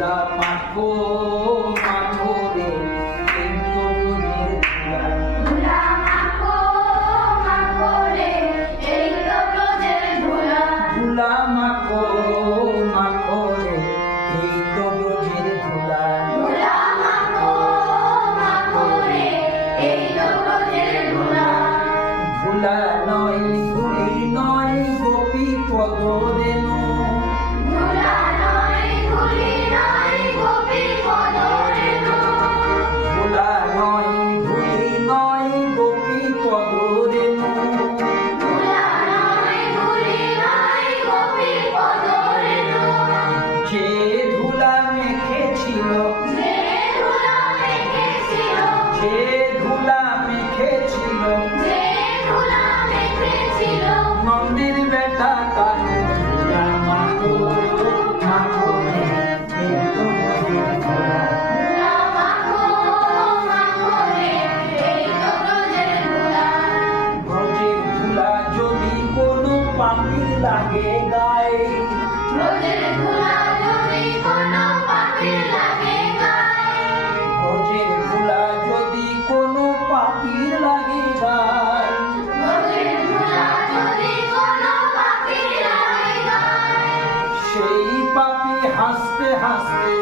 মাখো মাখো রে এই তো ব্রজের ধুলা। ধুলা মাখো মাখো রে এই তো ব্রজের ধুলা। ধুলা মাখো মাখো রে এই তো ব্রজের ধুলা। ধুলা মাখো মাখো রে এই তো ব্রজের ধুলা। ধুলা নয় ধুলি নয় গোপী পদ রেণু। ধুলা নয় ধুলি নয় গোপী পদ রেণু। ধুলা নয় ধুলি নয় গোপী পদ রেণু। ধুলা নয় ধুলি নয় গোপী পদ রেণু। যে ধুলা মেখেছিল যে ধুলা মেখেছিল। যে ধুলা মেখেছিল যে ধুলা মেখেছিল। নন্দীর বেটা কানু। ধুলা মাখো মাখো রে এই তো ব্রজের ধুলা। ধুলা মাখো মাখো রে এই তো ব্রজের ধুলা। ব্রজের ধুলা যদি কোনো পাপী লাগে গায়ে। ব্রজের ধুলা যদি কোনো পাপীর লাগে গায়ে। ব্রজের ধুলা যদি কোনো পাপীর লাগে গায়ে। ব্রজের ধুলা যদি কোনো পাপীর লাগে গায়ে। সেই পাপী হাসতে হাসতে